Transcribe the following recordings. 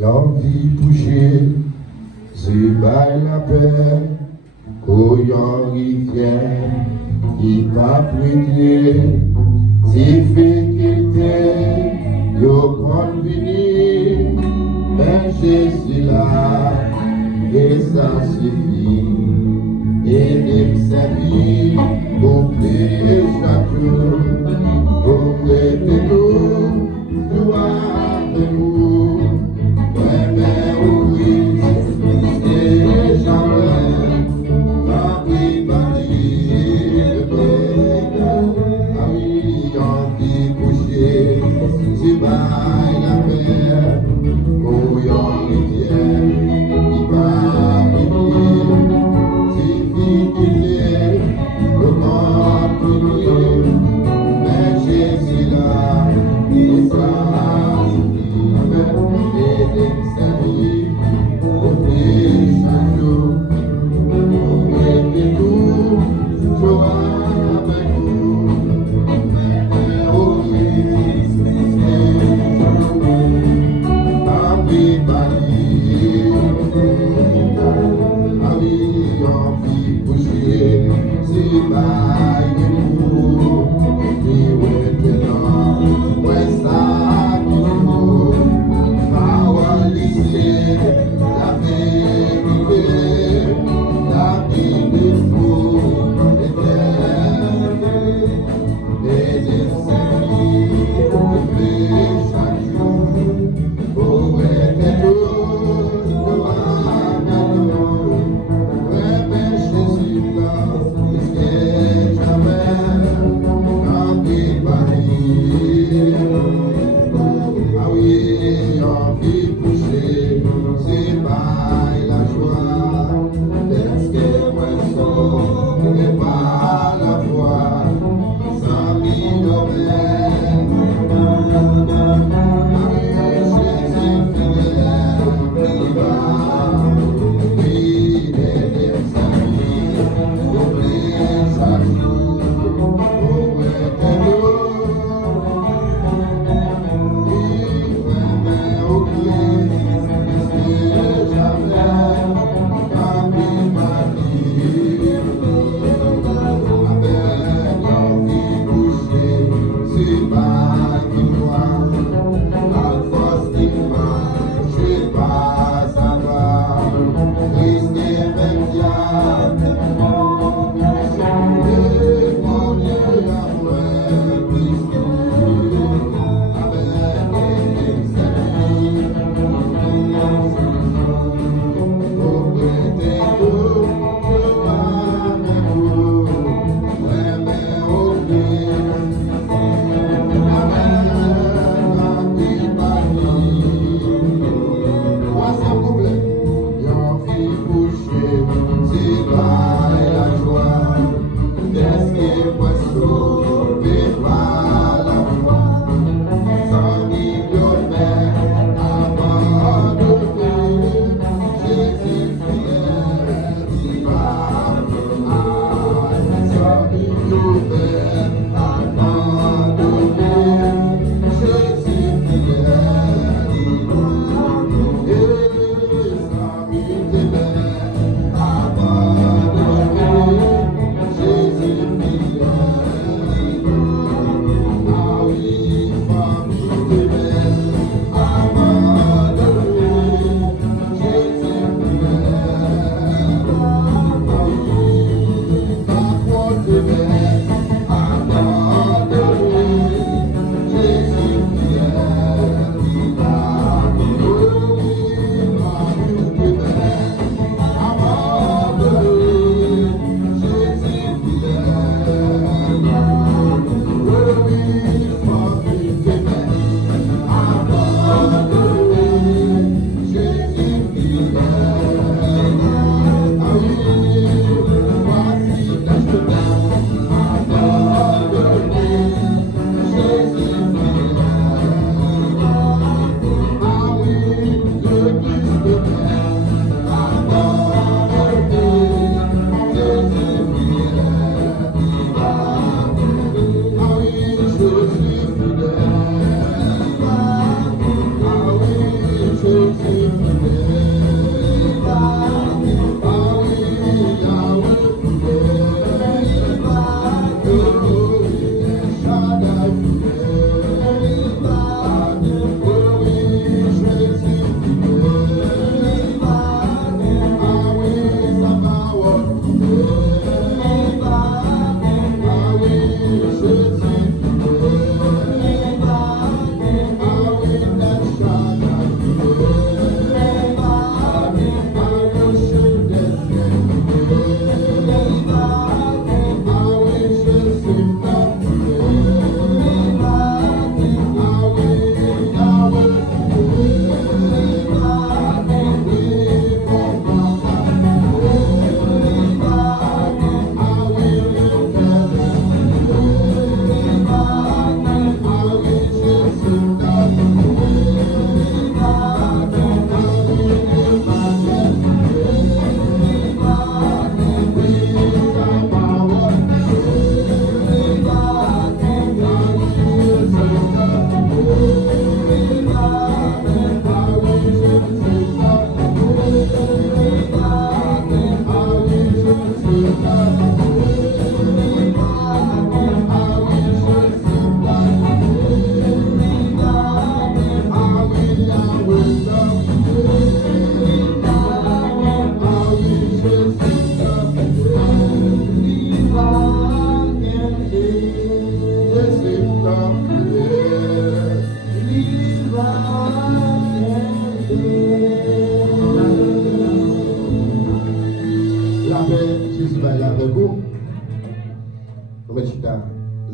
L'envie bouger, c'est pas la paix, couillon rivière, qui va prêter, c'est fait qu'il t'est, yo convenu, mais Jésus là, et ça suffit, et il servir, pour prier chaque jour, pour prêter tout, toi avec nous.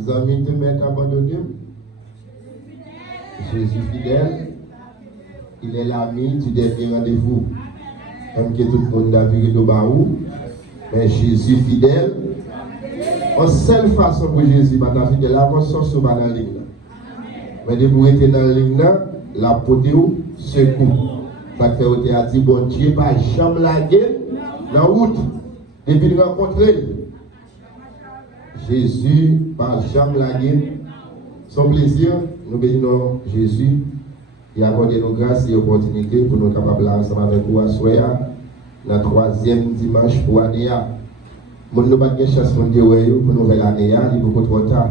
Nous amis te mettre abandonné. Jésus fidèle, il est l'ami du dernier rendez-vous. Comme que tout le monde a viré de Baou, mais Jésus fidèle. En seule façon pour Jésus, maintenant fidèle, avant de sortir dans la ligne. Mais de vous être dans la ligne, la potéo secoue. Ça fait que a dit, bon Dieu, pas jamais la gueule dans la route. Depuis de rencontrer Jésus, pas jamais la gueule. Son plaisir, nous bénissons Jésus. Il a accordé nos grâces et opportunités pour nous capables ensemble avec vous à soir, la 3e dimanche pour l'année. Nous n'avons pas de chance pour nous nouvelle année, il est beaucoup trop tard.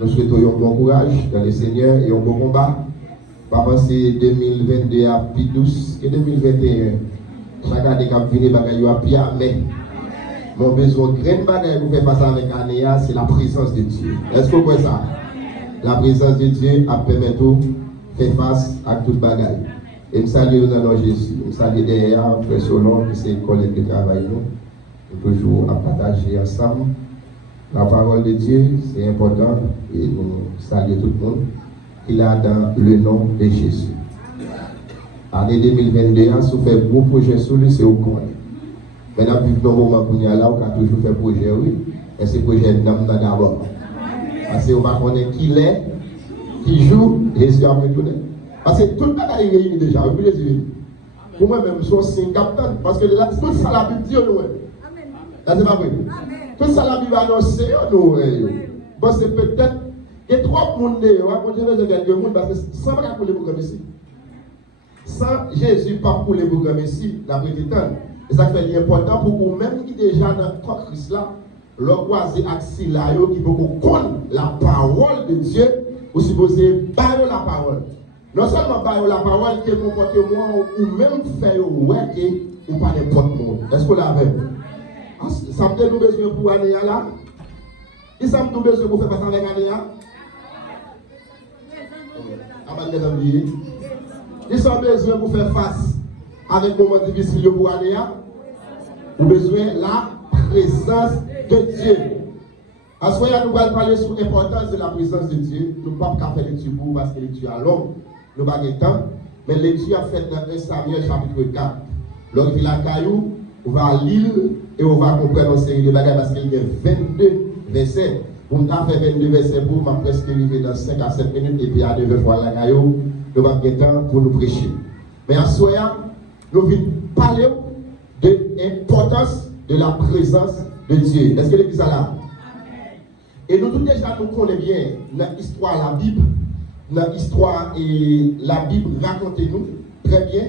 Nous souhaitons un bon courage dans le Seigneur et un bon combat. Pas penser 2022 à plus douce que 2021. Chaque année qui vient, il y a pire, mais mon besoin de grande bagaille pour faire face avec l'année, c'est la présence de Dieu. Est-ce que vous voyez ça? La présence de Dieu a permis de faire face à toute bagaille. Et je salue le nom de Jésus. Je salue derrière, frère Solon, qui c'est le collègue de travail. Nous toujours à partager ensemble. La parole de Dieu, c'est important. Et nous saluons tout le monde. Il a dans le nom de Jésus. L'année 2022, si vous faites un gros projet sur lui, c'est au coin. Maintenant, vivre dans le moment où on a là, on a toujours fait projet, oui. Et ce projet d'abord. Parce qu'on va connaître qui l'est, qui joue, et ce qu'il a retourné. Parce que tout le monde a réuni déjà, vous pouvez dire. Pour moi-même, je suis un capitaine. Parce que là, tout ça, la Bible dit, nous. Là, c'est pas vrai. Tout ça, la Bible annonce, nous. Parce que peut-être, il y a trop de monde, on va dire quelques monde, parce que sans pas pour les programmes ici. Sans Jésus, pas pour les programmes ici, la prétendante. Et ça fait l'important pour vous-même qui déjà dans le Christ là, le croiser axi là, qui peut connaître la parole de Dieu, vous supposez bailler la parole. Non seulement bailler la parole, qui est comportement ou même faire ouais que ou pas n'importe monde. Est-ce que vous l'avez? Ça me donne nous besoin pour aller là? Qui ça me donne besoin pour faire passer avec aller là? Qui ça besoin pour faire face avec moment difficile pour aller là? Vous avez besoin de la présence de Dieu. À ce moment-là, nous allons parler sur l'importance de la présence de Dieu. Nous ne pouvons pas faire l'étude pour parce que l'étude est longue. Nous n'avons pas de temps. Mais l'étude a fait dans 1 Samuel chapitre 4. Lorsqu'il y a caillou, on va à l'île et on va comprendre une série de bagages parce qu'il y a 22 versets. Pour nous faire 22 versets pour nous presque arriver dans 5 à 7 minutes et puis à 9 fois la caillou, nous n'avons pas de temps pour nous prêcher. Mais à ce moment-là, nous allons parler de l'importance de la présence de Dieu. Est-ce que l'église est là? Et nous tous déjà nous connaissons bien dans l'histoire de la Bible. Dans l'histoire et la Bible racontez-nous très bien.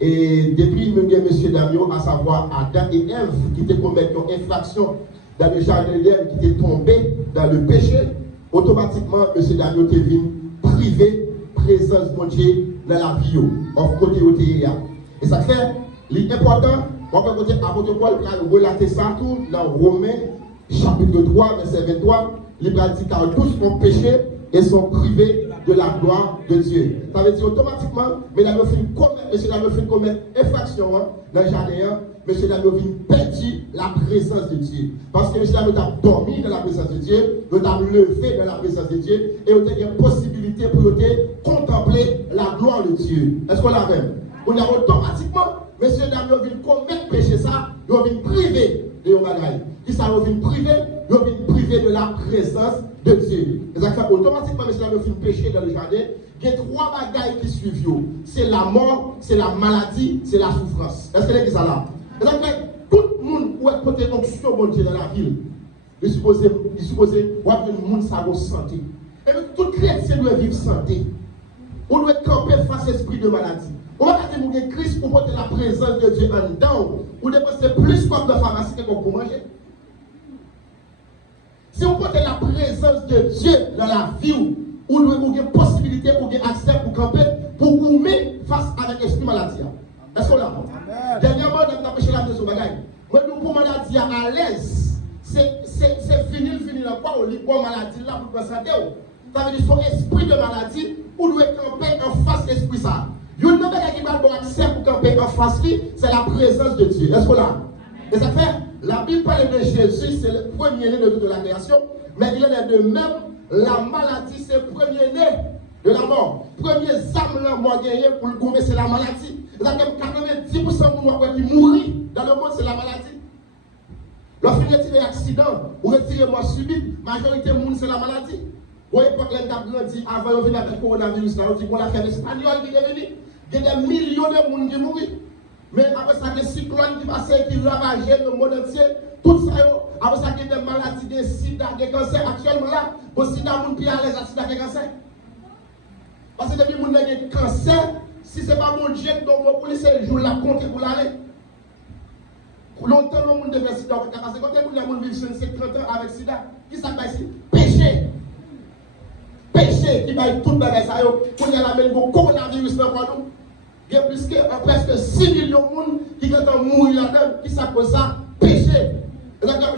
Et depuis même M. Damio, à savoir Adam et Ève qui étaient commis une infraction dans le jardin d'Ève, qui étaient tombés dans le péché, automatiquement M. Damio était venu priver présence de Dieu dans la vie. Of côté où il y a. Et ça fait l'important. On peut côté apôtre Paul qui a relaté ça tout dans Romains chapitre 3 verset 23. Il a dit car tous ont péché et sont privés de la gloire de Dieu. Ça veut dire automatiquement, mesdames et commettre infraction dans le jardin, monsieur Damio vient perdre la présence de Dieu. Parce que monsieur Damio a dormi dans la présence de Dieu, il a levé dans la présence de Dieu et il a une possibilité pour contempler la gloire de Dieu. Est-ce qu'on l'a même? On a automatiquement, monsieur Damio vient commettre péché ça, il vient priver de yon bagaille. Qui ça vient priver de la présence de Dieu. Et ça fait automatiquement, monsieur Damio vient pécher dans le jardin. Il y a 3 bagailles qui suivent. C'est la mort, c'est la maladie, c'est la souffrance. Est-ce que l'église est là? Et ça fait tout le monde où est côté onction bon Dieu dans la ville. Il suppose avoir une monde sa santé. Et tout chrétien doit vivre santé. On doit camper face à l'esprit de maladie. On va dire que Christ pour porter la présence de Dieu en dedans, ou dépenser plus comme de pharmacie que pour manger. Si on porte la présence de Dieu dans la vie, ou nous avons une possibilité pour avoir accès pour camper, pour vous mettre face à l'esprit maladie. Est-ce qu'on l'a? Dernièrement, on a empêché la deuxième bagaille. Mais nous, pour maladie à l'aise, c'est fini encore, on lit pour maladie là pour passer. Ça veut dire son esprit de maladie, ou doit camper en face l'esprit ça. Une nouvelle qui va avoir accès pour camper en face, c'est la présence de Dieu. Est-ce qu'on l'a? Et ça fait, la Bible parle de Jésus, c'est le premier né de toute la création. Mais il en est de même, la maladie, c'est le premier né de la mort. Premier âme là, moi gagné pour le gouverner, c'est la maladie. Il y a même 90% de moi qui mourent dans le monde, c'est la maladie. Lorsqu'on retire accident ou retire mort subite, la majorité du monde, c'est la maladie. Vous voyez, quand les gens grandi avant de venir avec le coronavirus, on dit qu'on a fait l'espagnol qui est venu. Il y a des millions de monde qui mourent. Mais après ça, il y a des cyclones qui passent, qui ravagent le monde entier. Tout ça, après ça, il y a des maladies, des sida, des cancers. Actuellement là, le sida, on peut aller à sida, des cancers. Parce que depuis que vous avez un cancer, si ce n'est pas mon Dieu, donc vous pouvez le jour la compte pour l'aller. Longtemps, le monde devait sida. Parce que quand vous avez vivre 50 ans avec sida, qui ça fait ici? Péché. Péché qui va tout le monde. Pour y aller le coronavirus dans nous. Il y a plus que presque 6 millions de personnes qui vont mourir là-dedans. Qui ça cause ça? Péché.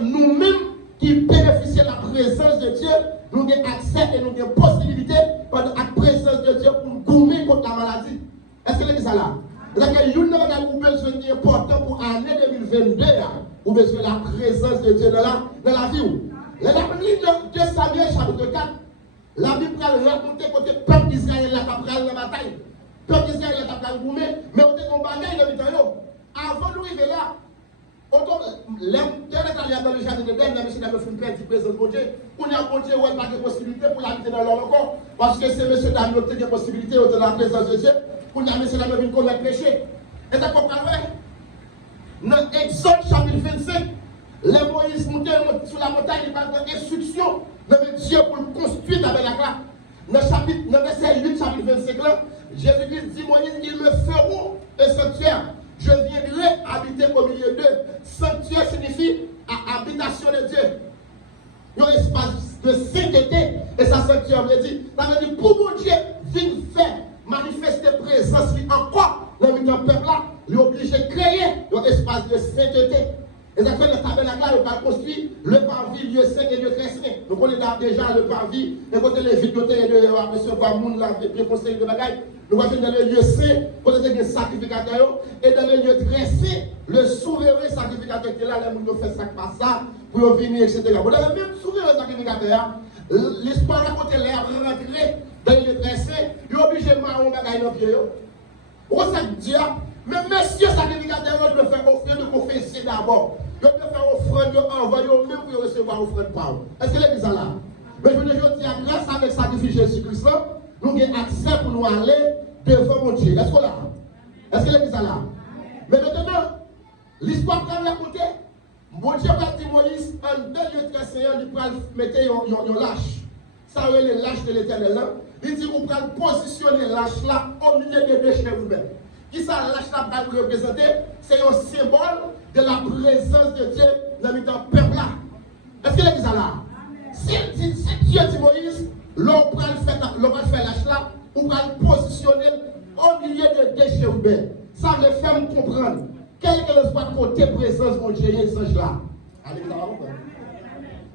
Nous-mêmes qui bénéficions de la présence de Dieu, nous avons accès et nous avons possibilité par la présence de Dieu pour gommer contre la maladie. Est-ce que c'est ça là? C'est-à-dire que nous avons besoin d'important pour l'année 2022, ou besoin de la présence de Dieu dans la vie. La Bible de Samuel chapitre 4, la Bible raconte côté peuple d'Israël qui a pris la bataille. Le peuple d'Israël qui a pris le gommer, mais on a combattu dans le temps. Avant de arriver là, dans le jardin de Dène, monsieur n'a pas fait une perte de présence de Dieu. On a bon Dieu, on n'a pas de possibilité pour l'habiter dans leur corps. Parce que c'est monsieur Dame qui a des possibilités de la présence de Dieu. On a monsieur Dame qui commettre péché. Et ça comprend vrai? Dans Exode chapitre 25, les Moïse montaient sur la montagne, il parle d'instruction de Dieu pour le construire dans la Dans verset 8, chapitre 25, là, Jésus-Christ dit Moïse, ils me feront un sanctuaire. Je viendrai habiter au milieu d'eux. Sanctuaire signifie habitation de Dieu. Il y a un espace de sainteté. Et ça, sanctuaire veut dire, ça veut dire, pour mon Dieu, viens faire manifester présence encore dans le peuple là, il est obligé de créer un espace de sainteté. Et ça fait le tabernacle là, il va construire le parvis, lieu saint et lieu très saint. Donc on est déjà le parvis, et quand les vidéotés de recevoir monde là, les conseils de bagaille. Nous voyons dans le lieu saint, quand il y a des sacrificateurs, et dans le lieu très saint, le souverain sacrificateur qui est là, les gens font ça par ça, pour venir, etc. Vous avez même souverain sacrificateur, l'histoire raconte l'air rentré dans le lieu très saint, il est obligé de marrer un bagaille dans le pied. Vous savez Dieu, mais messieurs sacrificateurs, ils doivent faire offrir de confesser d'abord. Ils doivent faire offrande, envoyer même pour recevoir offrande par eux. Est-ce que les gens là? Mais je veux dire, grâce avec le sacrifice Jésus-Christ, nous avons accès pour nous aller devant mon Dieu. Est-ce qu'on l'a? Est-ce que les gens là? Mais maintenant, l'histoire qu'on a racontée, mon Dieu a dit Moïse, en deux lieux très saillants, il va mettre un lâche. Ça va les lâches de l'éternel là. Il dit, on va positionner lâche là au milieu des deux chérubins. Qui ça, lâche là va représenter? C'est un symbole de la présence de Dieu dans le peuple là. Est-ce que les gens là? Si Dieu dit Moïse, l'on va faire lâche là, on va le positionner au milieu de deux chérubins. Ça me fait me comprendre. Quel que soit côté présence mon Dieu, les anges là.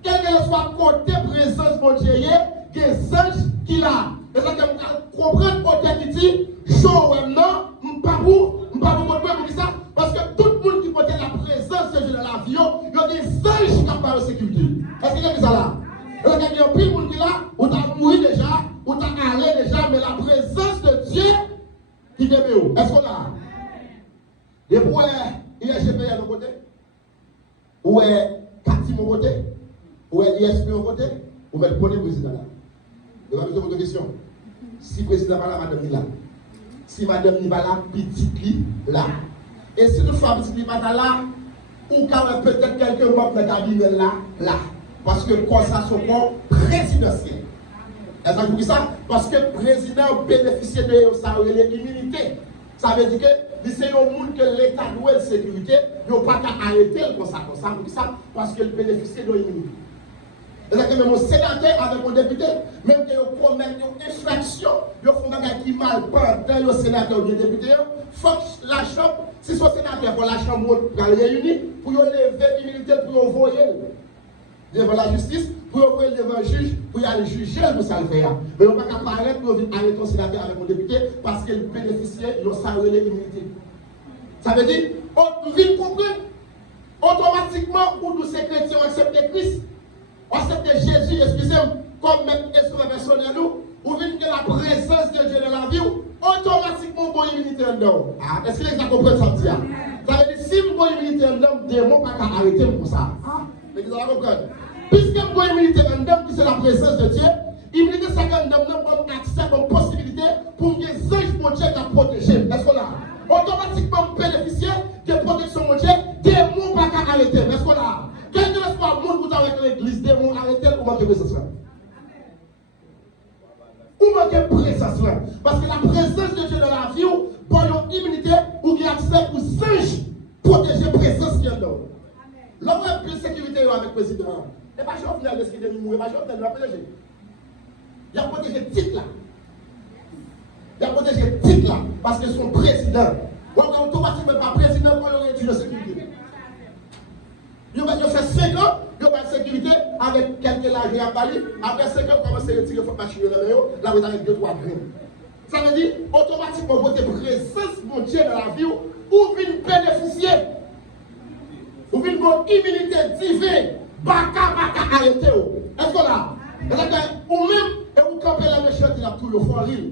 Quel que soit côté présence mon Dieu, des anges qui là. Et ça me comprendre côté qui dit, je non, pas pour ça. Parce que tout le monde qui porte la présence de Dieu dans l'avion, il y a des anges qui parlent de sécurité. Est-ce qu'il y a ça là? Il y a un peu de monde qui là, où tu as mouru déjà, où tu as allé déjà, mais la présence de Dieu qui est où? Est-ce qu'on a? Et pour ISGP à nos côtés, ou est Cathy mon côté, ou est ISP mon côté, ou est le premier président là. Je vais vous poser une question. Si le président va là, madame est là. Si madame n'est pas là, petite lit là. Et si nous faisons petite lit pas là, ou quand peut-être quelques membres de la cabinet là. Parce que comme ça, son corps présidentiel. Est-ce que vous dites ça? Parce que le président bénéficie de sa immunité. Ça veut dire que c'est un monde que l'État doit de sécurité, il n'a pas qu'à arrêter comme ça, parce qu'il bénéficie de l'immunité. C'est-à-dire que même un sénateur avec un député, même que vous commettez une infraction, vous faites un bagage qui mal pendant le sénateur ou le député, il faut que la Chambre, si son sénateur pour la Chambre va réunir, pour lever l'immunité, pour envoyer devant la justice, pour envoyer devant le juge, pour y aller juger pour ça le faire. Mais on ne peut pas apparaître pour arrêter un sénateur avec un député parce qu'il bénéficiait de sa immunité. Ça veut dire, vous comprenez, automatiquement, pour tous ces chrétiens accepter Christ, accepter Jésus, excusez-moi, comme maître et sauveur personnel, ou venez que la présence de Dieu dans la vie, automatiquement, vous avez une immunité en dedans. Est-ce que vous comprenez ça? Ça veut dire, si vous avez une immunité en dedans, des démons ne peuvent pas arrêter pour ça. Mais vous allez comprendre. Puisque vous avez une immunité en dedans, qui c'est la présence de Dieu, immunité, ça en dedans, comme accès, comme possibilité pour que les anges de Dieu qui protégent. Est-ce qu'on a? Automatiquement, vous bénéficiez de protection de Dieu, des démons ne peuvent pas arrêter. Est-ce qu'on a? Quel que soit le monde qui est avec l'église, des démons arrêtés, ou manquez de présence. Ou manquez de présence. Parce que la présence de Dieu dans la vie, pour une immunité, ou qui accès pour singe, protéger la présence qui est là. L'homme a plus de sécurité avec le président. Et pas je viens de ce qu'il est mourir, pas je viens de protéger. Il a protégé le titre là. Il a protégé le titre là. Parce que son président, ou automatiquement pas président, pour le réduire de sécurité. Il a fait 5 ans, il a fait sécurité avec quelques lages à Bali. Après 5 ans, il a commencé à retirer la machine de la main, là, vous avez 2-3 graines. Ça veut dire, automatiquement, votre présence, mon Dieu, dans la vie, ou vous bénéficier, ou vous une immunité divine, baka arrêter. Est-ce qu'on a? Ou même, et vous campez la méchante, il a tout le fond rire.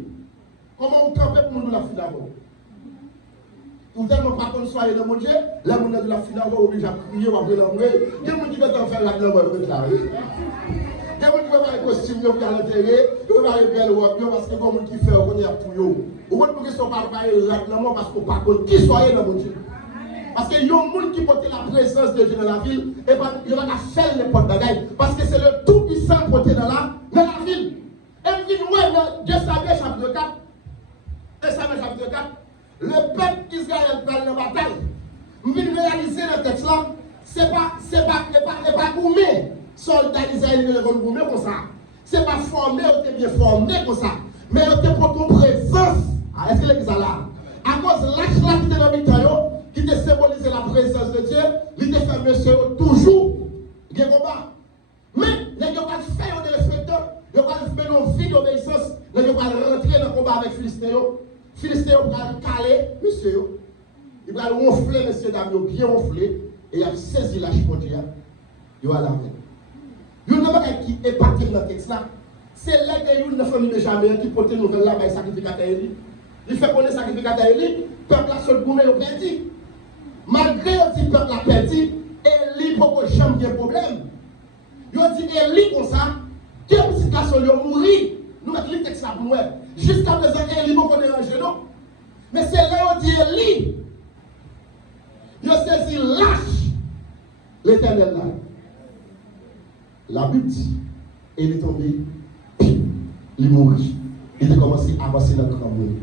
Comment vous campez pour nous la fin d'abord? Ou tellement pas qu'on soit dans mon Dieu, là, on a de la fin d'abord, obligé à prier, ou à prier l'envoyer. Il y a des gens qui veulent faire la globale, il y a des gens qui veulent faire les costumes, ils veulent l'intérêt, ils veulent faire les belles robes, parce que comme on qui fait, on est à tout. Ou vous ne sont pas là parce qu'on ne pas qui soit dans mon Dieu. Parce qu'il y a un monde qui porte la présence de Dieu dans la ville, et il va faire les portes bagailles. Parce que c'est le Tout-Puissant porté dans la ville. Et puis nous, dans 2 Samuel chapitre 4, 2 Samuel chapitre 4, le peuple d'Israël va dans la bataille. Nous venons réaliser le texte là, c'est pas gourmet. Soldats israéliens ne vont gourmet comme ça. C'est pas formé, on est bien formé comme ça. Mais on est pour ton présence. Est-ce que l'église est là? À cause de l'âge là qui était dans le milieu, qui te symbolisait la présence de Dieu, il te fait monsieur toujours des combats. Mais les gens qui faire des respecteurs, ils vont faire une vie d'obéissance, ils vont rentrer dans le combat avec Philistéo. Philistéo va caler monsieur. Il va ronfler monsieur Damio, bien ronfler, et il a saisi la chipotia. Il va la mettre. Il y a un qui est parti dans le texte là. C'est là qu'il y a une famille de Jamel qui porte une nouvelle là, il sacrificateur Élie. Il fait connaître sacrificateur Élie, le peuple a seul gourmet, il a perdu. Malgré que le peuple a perdu, Élie n'a pas jamais de problème. Il a dit Élie comme ça, quelle petite garçon il a mouru. Nous mettons le texte là pour nous. Jusqu'à présent, Élie n'a pas dérangé, non? Mais c'est là qu'il dit Élie. Il a saisi lâche l'Éternel là. La butte, il est tombé, puis il est mort. Il a commencé à avancer dans le grand monde.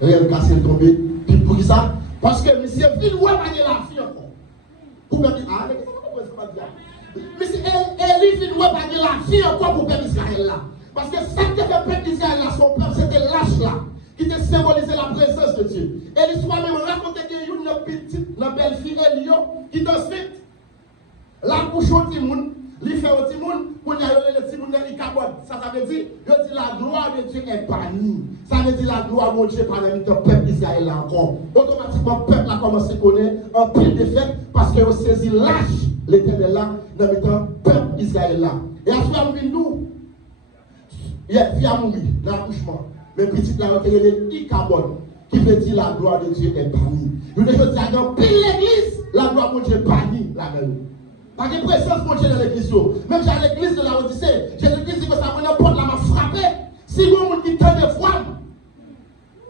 Rien cassé, il est tombé, puis pour qui ça? Parce que monsieur Ville, où est la fille encore? Pour permettre. Ah, mais qu'est-ce que ça veut dire? Monsieur Élie, Ville, où est la fille encore pour permettre Israël là? Parce que ça qui fait peuple d'Israël là, son peuple, c'était lâche là, qui te symbolisait la présence de Dieu. Et l'histoire même racontait qu'il y a une petite, la belle fille Élio, qui ensuite, la couche au Timoun, il fait au Timoun, pour y aller le Timoun dans les cabotes. Ça veut dire, la gloire de Dieu est bannie. Ça veut dire la gloire de Dieu par le peuple d'Israël là encore. Automatiquement, le peuple a commencé à connaître un pile de fête parce qu'il a saisi lâche l'Éternel là, dans le peuple d'Israël là. Et après, on vient nous. Il y a vie à mourir dans l'accouchement. Mais petit là, il y a les cabotes qui veut dire la gloire de Dieu est bannie. Nous devons dire dans pile l'église, la gloire de Dieu est bannie là-dedans. Pas de présence de Dieu dans l'église. Même j'ai l'église de la Odyssée, j'ai l'église qui ça m'a porte là m'a frappé. Si vous avez qui tend des fois,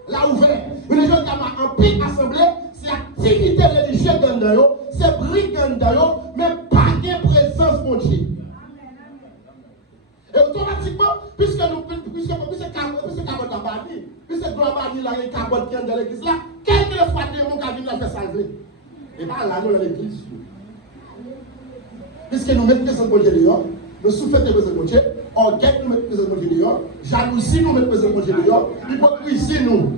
là ouvert. Les gens qui ont en pile assemblée, c'est activité religieuse dans d'ailleurs, c'est brigand d'ailleurs, mais pas de présence de Dieu. Et automatiquement, puisque cabote à Bani, puisque gloire Bani là, il y a cabote qui est dans l'église là, quelques fois démons qui viennent faire salver. Et pas là, nous dans l'église. Puisque nous mettons présence de Dieu dehors, nous souffrons de présence de Dieu, orgueil nous mettons présence de Dieu dehors, jalousie nous mettons présence de Dieu dehors, hypocrisie nous.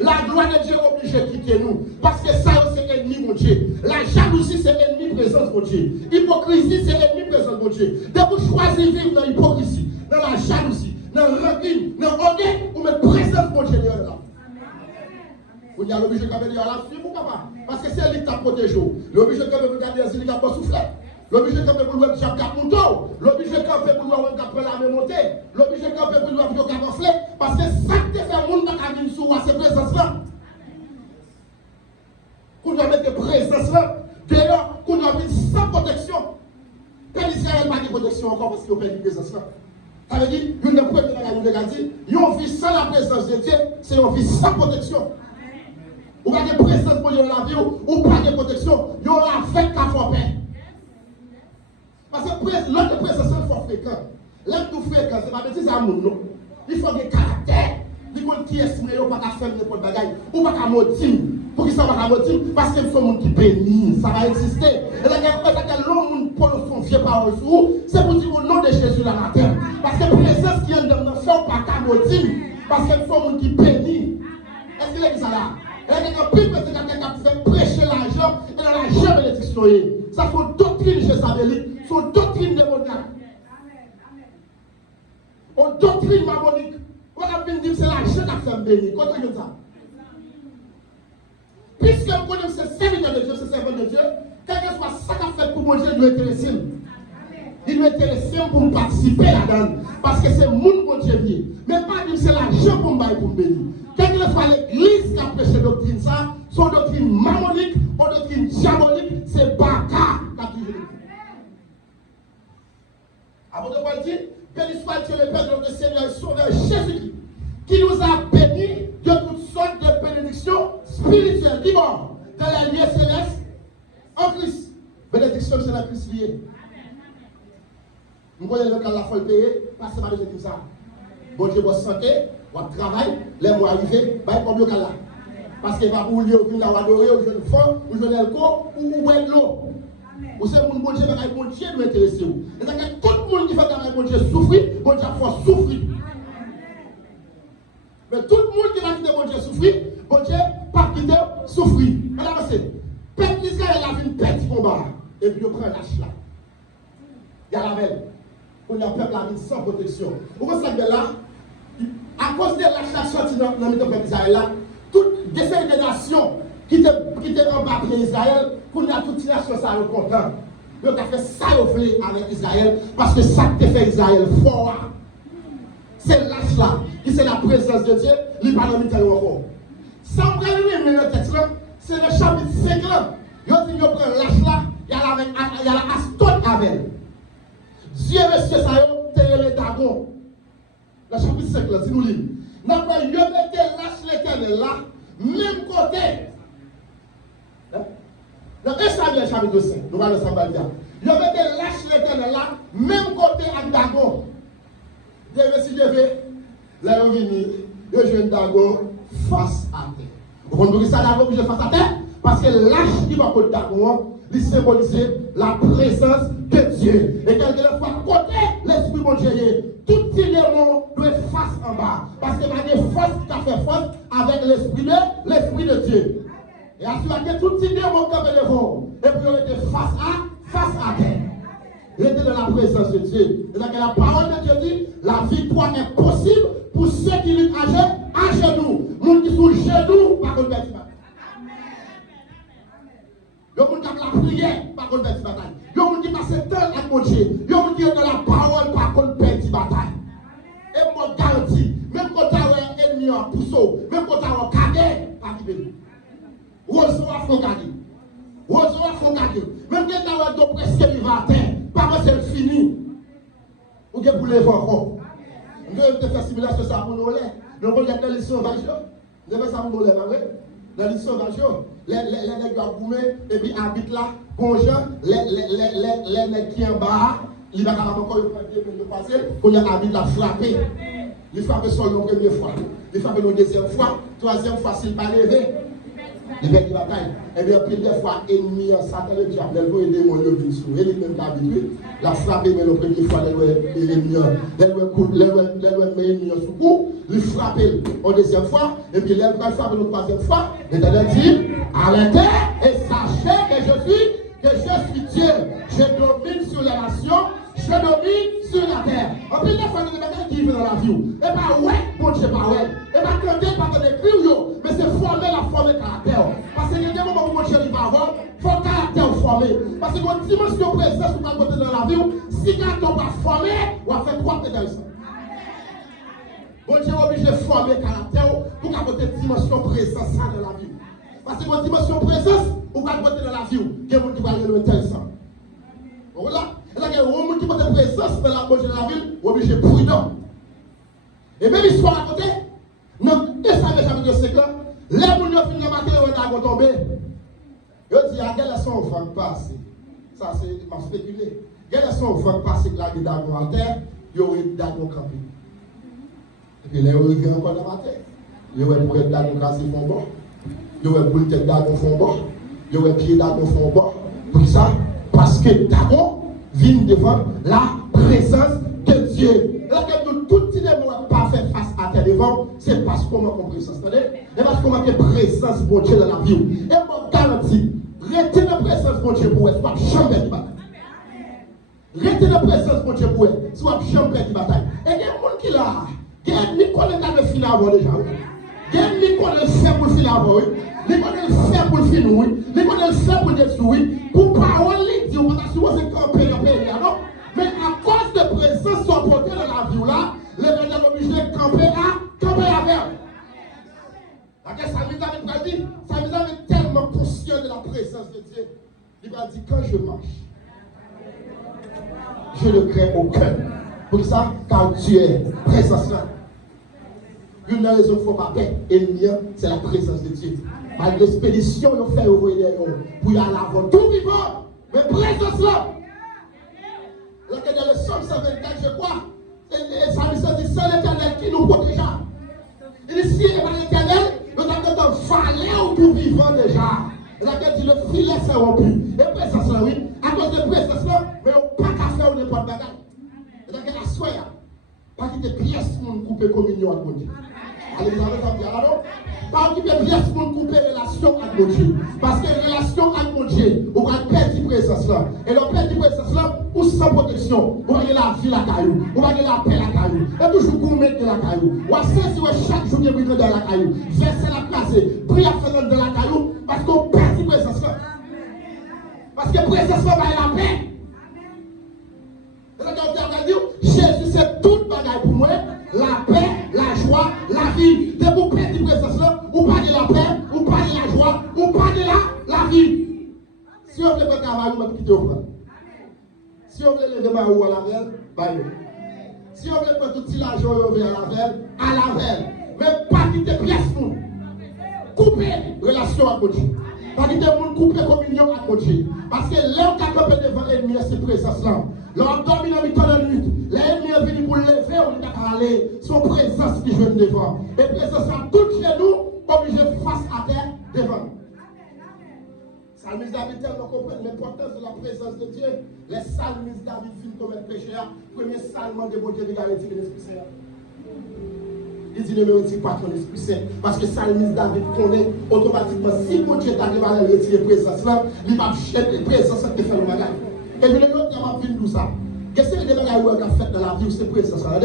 La gloire de Dieu est obligée de quitter nous. Parce que ça, c'est ennemi de Dieu. La jalousie, c'est ennemi présence de Dieu. L'hypocrisie, c'est ennemi présence de Dieu. De vous choisir vivre dans l'hypocrisie, dans la jalousie, dans le rancune, dans l'orgueil, vous mettez présence de Dieu dehors. Vous avez l'obligé de regarder à la fille, vous papa. Parce que c'est lui qui t'a protégé. L'obligé de regarder à la fille, il n'a pas soufflé. L'obligé de camper pour le Jacques Capouto, l'obligé de camper pour le Capre la même montée, l'obligé de camper pour le Cap enflé, parce que ça te fait monde dans la vie sous ces présences-là. Qu'on doit mettre présence-là, d'ailleurs, qu'on doit vivre sans protection. Quand Israël n'a pas de protection encore parce qu'il a perdu présence-là. Ça veut dire, une des premières choses que nous avons dit, une vie sans la présence de Dieu, c'est une vie sans protection. Ou pas de présence pour la vie, ou pas de protection, il y aura avec la forêt. Parce que l'autre présence est fort fréquent. L'autre tout fréquent, c'est pas bêtise à mon nom. Il faut des caractères. Il faut qui estime, il ne faut pas faire n'importe quoi, ou pas qu'à motive. Pour qu'il ne soit pas qu'à motive, parce qu'il faut monde qui bénit, ça va exister. Et là, l'homme pour son vieux par jour, c'est pour dire au nom de Jésus dans la terre. Parce que la présence qui est dans le fait, pas qu'à motive, parce qu'il faut monde qui bénit. Est-ce qu'il est ça là? Et quand plus petit quelqu'un qui fait prêcher l'argent, et dans l'argent bénédiction. Ça sont doctrines jézabéliques, sont doctrines démoniaques. On doctrine mammonique. On a bien dit que c'est l'argent qui fait bénir. Continuez ça. Puisque vous connaissez ce serviteur de Dieu, ce servant de Dieu, quel que soit ça qu'a fait pour mon Dieu, il doit intéresser. Il doit intéresser pour me participer là-dedans. Parce que c'est mon Dieu vie. Mais pas dire que c'est l'argent pour me bénir. Quelle que soit l'église qui a prêché doctrine, ça, son doctrine mammonique, son doctrine diabolique, c'est Baka qui a toujours dit. Avant de voir dire, béni soit Dieu le Père de notre Seigneur et Sauveur Jésus-Christ, qui nous a bénis de toutes sortes de bénédictions spirituelles, qui vont dans les lieux célestes en Christ. Bénédiction, c'est la Christ liée. Nous voyons le cas de la folle payée, parce que c'est pas de dire ça. Bon Dieu, bonne santé. Votre travail, les mois arrivés, bah, comme le cas là. Parce qu'il va vous lier au final, adorer, au jeune fond, au jeune elko, ou boire de l'eau. Ou c'est mon bon Dieu, mais mon Dieu doit intéresser vous. Et donc, tout le monde qui fait travail, mon Dieu souffrir, mon Dieu faut souffrir. Mais tout le monde qui va quitter mon Dieu souffrir, mon Dieu pas quitter souffrir. Madame, c'est, peuple d'Israël a vu une petit combat, et puis on prend lâche là. Il y a la belle. On a un peuple à vie sans protection. Vous voyez ça là? À cause de l'achat sorti dans le peuple d'Israël là, toutes des nations qui étaient en bas d'Israël, pour la toute nation, ça le content. Donc, on a fait ça avec Israël, parce que ça te fait Israël fort. C'est lâche là, qui c'est la présence de Dieu, il parle en italien encore. Sans regarder le texte là, c'est le chapitre 5 là. Il dit qu'il prend lâche là, il y a la Aston avec. Dieu, monsieur, ça y est, le dragon. Le chapitre 5 là, si nous lisons. Nous mettez lâche l'éternel là, même côté. Dans 1 Samuel chapitre 5, nous allons ensemble dire. Vous mettez lâche l'éternel là, même côté avec Dagon. Si je vais, là on vient, je joue Dagon face à terre. Vous comprenez ça Dagon obligé face à terre? Parce que lâche qui va côté Dagon, il symbolise la présence de Dieu. Et quelquefois, côté l'esprit de Dieu, tout démon doit être face en bas. Parce qu'il y a des forces qui ont fait force avec l'esprit de Dieu. Et à ce moment-là, tout démon qui avait devant, et puis on était face à terre. Il était dans la présence de Dieu. Et donc la parole de Dieu dit, la victoire est possible pour ceux qui luttent à genoux. Les qui sont genoux, par contre, bataille. Les gens qui ont la prière, par contre, bataille. Les gens qui passent le temps avec mon Dieu. Les gens qui ont dans la parole, par contre, bataille. Et moi, garantis, même quand tu as un ennemi en pousseau, même quand tu as un cadet, pas qui bénit. Recevoir fond cadet. Recevoir fond cadet. Même quand tu as un dos presque vivant à terre. Parce que c'est fini. Ou que pour les encore. Nous devons faire simulation ça pour nous. Nous allons dans les sauvages. Nous devons faire ça pour nous. Dans les sauvages. Les nègres ont boumé et puis habitent là. Bon gens, les nègres qui sont en bas, ils vont encore passer. Quand ils habitent là, frapper. Ils frappent sur la première fois. Ils frappent la deuxième fois. Troisième fois, s'ils ne pas lever. Il fait des batailles. Et bien, puis des fois, ennemi, Satan, le diable, les lois et les démons, ils viennent sous. Et les mêmes habitués, la frappe, mais la première fois, les lois et les ennemis, sous coup, ils frappent la deuxième fois, et puis les lois frappent la troisième fois. L'Éternel dit, arrêtez et sachez que je suis Dieu. Je domine sur les nations, je domine sur la terre. En plus, les fois, il y a des batailles qui vivent dans la vie. Et pas ouais, mon Dieu, pas ouais. Et pas canter, pas te décrire, mais c'est former la forme de caractère. Parce que il y a des moments où mon Dieu va avoir, il faut caractère former. former. Parce que une dimension présence pour pas côté dans la vie, si quand on va former, on va faire quoi dans ça. Bon Dieu est obligé de former le caractère pour qu'à côté de dimension présence dans la vie. Parce que une dimension présence, on va côté dans la vie, il y a des gens qui vont aller intéressant. Voilà. Et là, il y a des gens qui vont être présence dans la ville, on est obligé de prudent. Et même histoire à côté, non, et ça veut jamais dire c'est que les gens qui finissent le matin, vont tomber. Je dis, à quelle leçon on va passer? Ça, c'est ma spéculé. Quelle leçon on va passer là, il y a des à terre, il y aurait des dragons campés. Et puis, là, il y a encore dans la terre. Il y aurait pour être dragons cassés font bon. Il y aurait pour être dragons font bon. Il y aurait pieds dragons font bon. Pour ça, parce que dragon vient devant la présence de Dieu. Là, nous, tout le monde pas fait face à terre devant, c'est parce qu'on a compris ça. C'est parce qu'on a une présence de Dieu dans la vie. Et on garantit, restez dans la présence de Dieu pour être, soit chambre de bataille. Restez dans la présence de Dieu pour être, soit chambre de bataille. Et il y a des gens qui là, il y a des gens qui ont fini avant déjà. Il y a des gens qui ont fait pour finir avant. Il y a des gens qui ont fait pour finir. Il y a des gens qui ont fait pour détruire. Pour parole, il dit, on va s'assurer que c'est campé, non? Mais à cause de présence sont portées dans la vie là, les gens sont obligés de camper avec. Ça est tellement conscient de la présence de Dieu. Il va dire, quand je marche, je ne crains aucun. Pour ça, car Dieu est présence là. Une des raisons qu'il ne faut pas paix, c'est la présence de Dieu. Malgré l'expédition, on fait ouvrir des gens pour y aller avant tout vivant. Mais présence là. Là, dans le Somme 124, je crois, ça dit, c'est l'Éternel qui nous protégera. Il dit, si il pas l'Éternel, nous avons fallait au tout vivant déjà. Là, dit, le filet s'est rompu. Et présence là, oui, à cause de présence là, mais on n'a pas qu'à faire n'importe quoi. Et là, la soya, pas quitter pièce pour nous couper communion avec Dieu. Allez, vous avez entendu, alors? Pas quitter pièce pour nous couper relation avec Dieu. Parce que relation avec Dieu, on va perdre présence là. Et le perdre présence là, ou sans protection, on va gagner la vie la caillou, on va gagner la paix la caillou, et toujours gourmet de la caillou. On va saisir chaque jour qui est dans la caillou, verser la place, prier à faire dans la caillou, parce qu'on perd présence là. Parce que présence là va la paix. Et là, quand on dit, Jésus c'est toute bagaille pour moi, la paix, la joie, la vie. De vous perdre présence là, ou pas de la paix, ou pas de la joie, ou pas de la vie. Si on veut faire travail, on va quitter au frère. Si on veut lever ma roue à la veille, bye. Si on veut prendre tout l'argent à la veille. Mais pas quitter pièce nous. Couper relation avec Dieu. Pas quitter monde couper communion avec Dieu. Parce que l'homme qui a campé devant l'ennemi, c'est présence là. L'homme dormi dans le temps de la nuit. L'ennemi est venu pour lever, on est aller. Son présence qui vient devant. Et présence là, tout chez nous, obligé face à terre devant. Salmis David tellement comprendre l'importance de la présence de Dieu. Les salmis David finissent comme un pécheur. Premier salme de bon Dieu, il a retiré l'Esprit Saint. Il dit ne me retire pas ton Esprit Saint. Parce que salmis David connaît automatiquement si bon Dieu t'arrive à retirer la présence là, il va chercher la présence qui fait le bagage. Et puis le autre, il va venir tout ça. Qu'est-ce que les bagages qu'on a fait dans la vie, c'est présence là?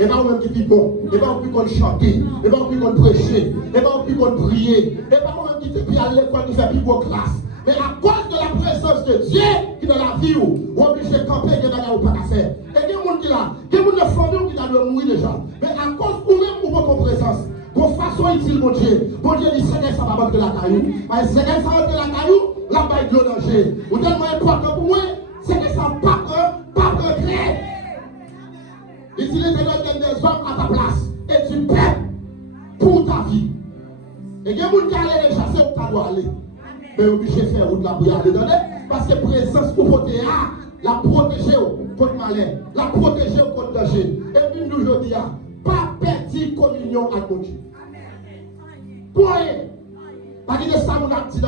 Et pas même qui dit bon, et pas plus qu'on chanter, et pas plus qu'on prêcher, et pas plus qu'on prier, et pas même qui dit puis à l'école qui fait plus beau classe. Mais à cause de la présence de Dieu qui est dans la vie, on est obligé de camper des bagages ou pas à faire. Et il y a des gens qui là, il y a des gens de famille qui doivent mourir déjà. Mais à cause ou même pour votre présence, vos façons utiles, mon Dieu dit c'est ça va battre de la caillou. Mais c'est ça va battre de la caillou, là bas il y a de danger. Ou tellement important pour moi, c'est que ça pas regret. Il dit l'Éternel donne des hommes à ta place et tu paies pour ta vie. Et il y a des gens qui allaient les chasser où tu dois aller. Mais obligé de faire route là pour y aller donner. Parce que présence pour protéger, la protéger contre malheur, la protéger contre danger. Et puis nous aujourd'hui, pas perdre communion à Dieu. Pour rien. Pas quitter ça mon actif,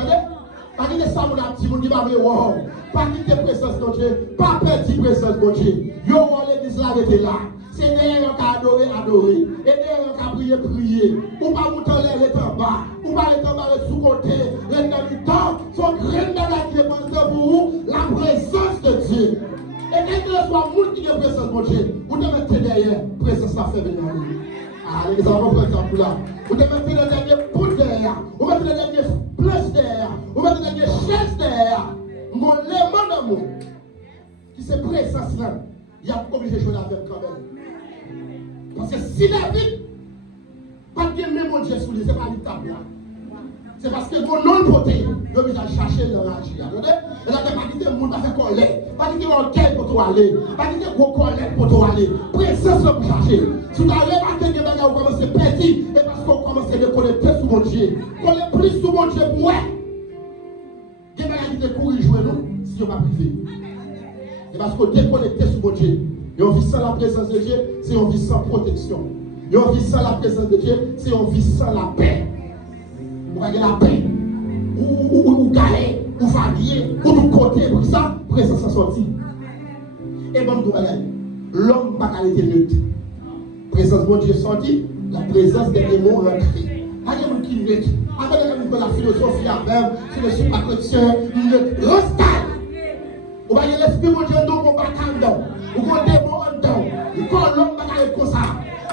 pas quitter ça mon actif, mon dit pas wow. Pas quitter présence de Dieu, pas perdre présence de Dieu. Yo l'église là était là. C'est derrière qui a adoré. Et derrière qui a prié. Ou pas monter les en bas. Ou pas les en bas sous côté. Les dans le temps, son grain de qui dépend pour vous, la présence de Dieu. Et quand il soit monde qui est présence de Dieu, vous devez mettre derrière, présence la fait venir. Ah, les enfants prennent ça pour là. Vous devez mettre le dernier poule derrière. Vous mettez le dernier planche derrière. Vous mettez le dernier chaise derrière. mon élément d'amour, qui se présence là, il y a obligé de jouer avec quand même. Parce que si David, pas de même mon Dieu sous lui, ce n'est pas une table là. C'est parce que mon nom porté, il a cherché dans la vie. Et là, pas quitter le monde, pas faire colère, pas quitter l'orgueil pour toi aller, pas quitter gros colère pour toi aller. Présence pour chercher. Si vous avez remarqué que vous commencez à perdre, et parce qu'on commence à déconnecter sur mon Dieu, qu'on est plus sur mon Dieu pour moi. Vous avez des courir jouer nous, si on va priver. Et parce qu'on déconnecté sur mon Dieu. Et on vit sans la présence de Dieu, c'est on vit sans protection. Et on vit sans la présence de Dieu, c'est on vit sans la paix. Vous voyez la paix, ou galère, ou familier, ou tout côté, pour ça, présence à sortir. Et bon, l'homme n'a pas été neutre. Présence de Dieu sorti, la présence des démons rentrée. Il y a des gens qui neutre. Après, il y a la philosophie à même, si je ne suis pas chrétien, neutre. Restale. Vous voyez l'esprit de Dieu, donc on va dedans. Vous voyez des démons dedans. Quand l'homme n'a pas été comme ça.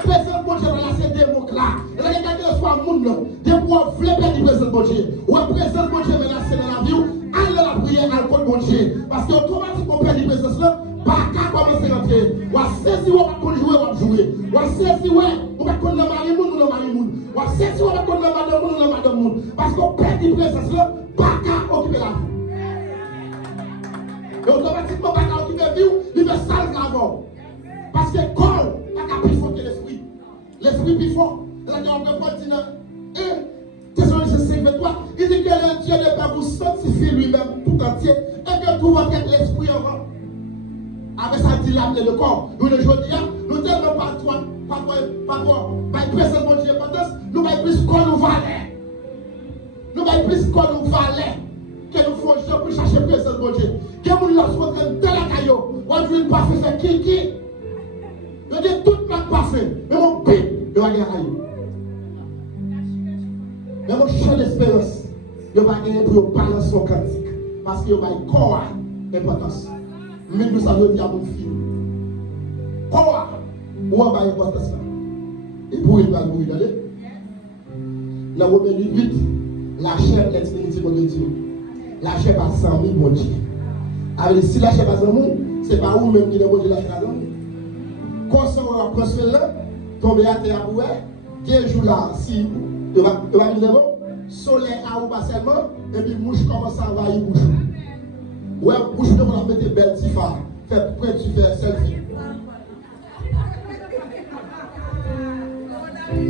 Présence de Dieu, là, c'est des mots là. Et là, il y a des fois, monde, des fois, vous voulez perdre la présence de Dieu. Ou la présence de Dieu menacée dans la vie, allez la prière à l'alcool de Dieu. Parce que automatiquement, on perd la présence là, pas qu'à commencer à rentrer. Ou à saisir, on va jouer, on va jouer. Ou à saisir, on va connaître le mari, on va marier. Ou à saisir, on va connaître la madame, on va madame. Parce qu'on perd la présence là, pas qu'à occuper la vie. Et automatiquement, pas qu'à occuper la vie, il va sale avant. Parce que corps, pas qu'à plus fort que l'esprit. L'esprit plus fort. Là, on peut pas dire, Thessaloniciens 5:23, il dit que le Dieu n'est pas vous sanctifier lui-même tout entier et que tout va être l'esprit avant. Avec ça, dit l'âme et le corps. Nous, le jour d'hier, nous tellement pas toi, pas présence de Dieu importance, nous va plus qu'on nous valait. Nous va plus qu'on nous valait que nous faisons pour chercher présence de Dieu. Que nous leur sommes dans la caillou, on dit pas faire qui. Je dis tout le monde pas fait, mais mon pire, je vais gagner. Mais mon champ d'espérance, je vais gagner pour balancer son cantique. Parce que je vais corps importance. Mais nous savons dire à mon fils. Corps, où va importance là. Et pour il va mourir, allez. Dans Romains 8, la chair est infinité de Dieu. La chair pas 100 000 bon Dieu. Alors si la chair pas 100 000, c'est pas où même qui est bon Dieu la chair. Quand on va prendre cela, tomber à terre pour quelques jours là, si il va venir soleil à ou pas seulement, et puis mouche commence à envahir bouche. Ouais, bouche de la mettre belle tifa, fait près tu fais selfie.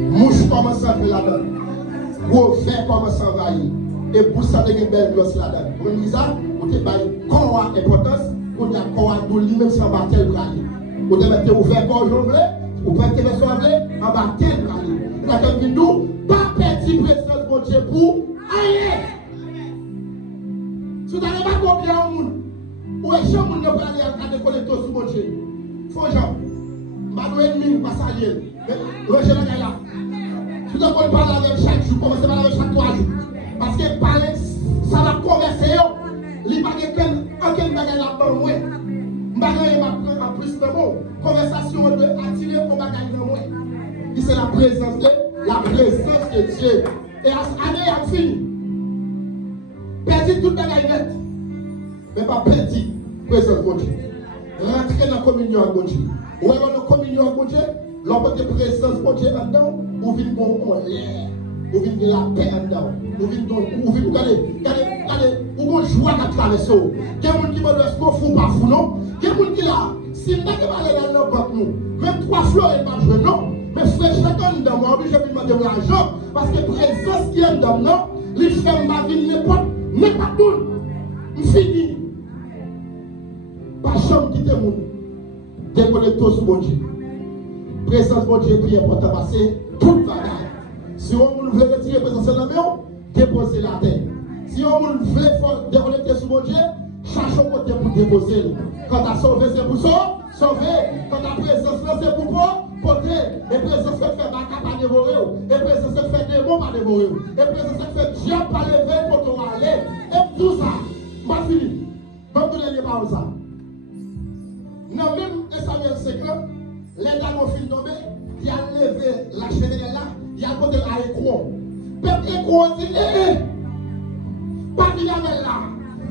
Mouche commence à faire là-dedans. Gros vin commence à envahir. Et bouche ça devient belle glosse là-dedans. Vous voyez ça? Vous avez quoi importance, vous avez quoi de lui-même sans battre le bras. Vous devez être ouvert quand je veux, vous pouvez être sauvé en bas tel rallye. Vous avez dit nous, pas petit présence pour Dieu pour rien. Si vous n'avez pas compris au monde, ou est-ce que vous ne pouvez aller à déconnecter sur mon Dieu? Faut genre, ma ennemi, pas s'allier. Roger la gala. Si vous ne parler avec chaque jour, commencez par avec chaque 3 jours. Parce que parler, ça va converser. Il n'y a pas aucun bagage là-bas, moi. Bagage en plus de mots. Conversation de attirer au bagage de moi. C'est la présence de Dieu. Et à l'année a fini. Perdu tout bagage net. Mais pas perdu présence de Dieu. Rentrer dans la communion avec Dieu. Ou dans la communion avec Dieu, l'homme de présence de Dieu là-dedans, ou vient bon l'air. Ou vient de la paix là-dedans. Ou vient regardez, ou vient joie à traverser. Il y a des gens qui me laissent pas fou par fou, non? Il y a des gens qui là, si nous n'avons pas aller dans notre nous, même 3 fleurs, ils ne vont pas jouer, non? Mais frère, chacun de moi, obligé de demander l'argent, parce que la présence qui est dans nous, les femmes ma vie n'importe où. Fini. Pas chambre qui te monde. Déconnecté sur mon Dieu. Présence de Dieu est important parce que tout va là. Si on veut retirer la présence de Dieu, déposer la terre. Si on veut déconnecter sur mon Dieu, cherchons côté pour déposer. Quand tu as sauvé, c'est pour sauver. Quand ta présence, c'est pour porter. Et présence fait baka pas dévorer. Et présence fait démon pas dévorer. Et présence fait diable pas lever pour ton aller. Et tout ça, ma fille, je vais vous donner par ça. Non, même Samuel 5 ans, les dames ont fini tomber, il a levé la chevelure là, il a côté à Écron. Peuple Écron dit, pas venir avec là.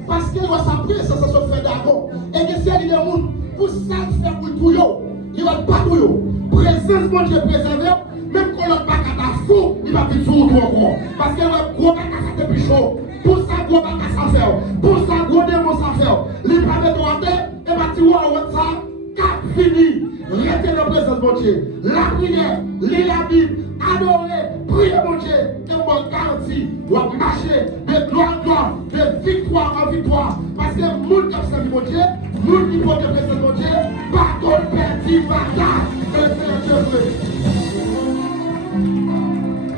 Parce que sa présence se fait d'accord. Et que si il y a des gens pour ça faire pour tout, il va pas tout. Présence, mon Dieu, préservé, même quand l'autre pas à fou, il va plus tout encore. Parce que le gros bac à ça plus chaud. Pour ça, gros bac à ça faire. Pour ça, gros démon ça faire. Les pas de droite, et va tirer à ça, cap fini. Restez dans la présence, mon Dieu. La prière, lire la Bible, adorer, prier, mon Dieu. Et on garantit, on va marcher de gloire en gloire, de victoire en victoire. Parce que le monde qui a servi, mon Dieu, le monde qui porte la présence, mon Dieu, pas qu'on perdit, bataille. Que le Seigneur Dieu veut.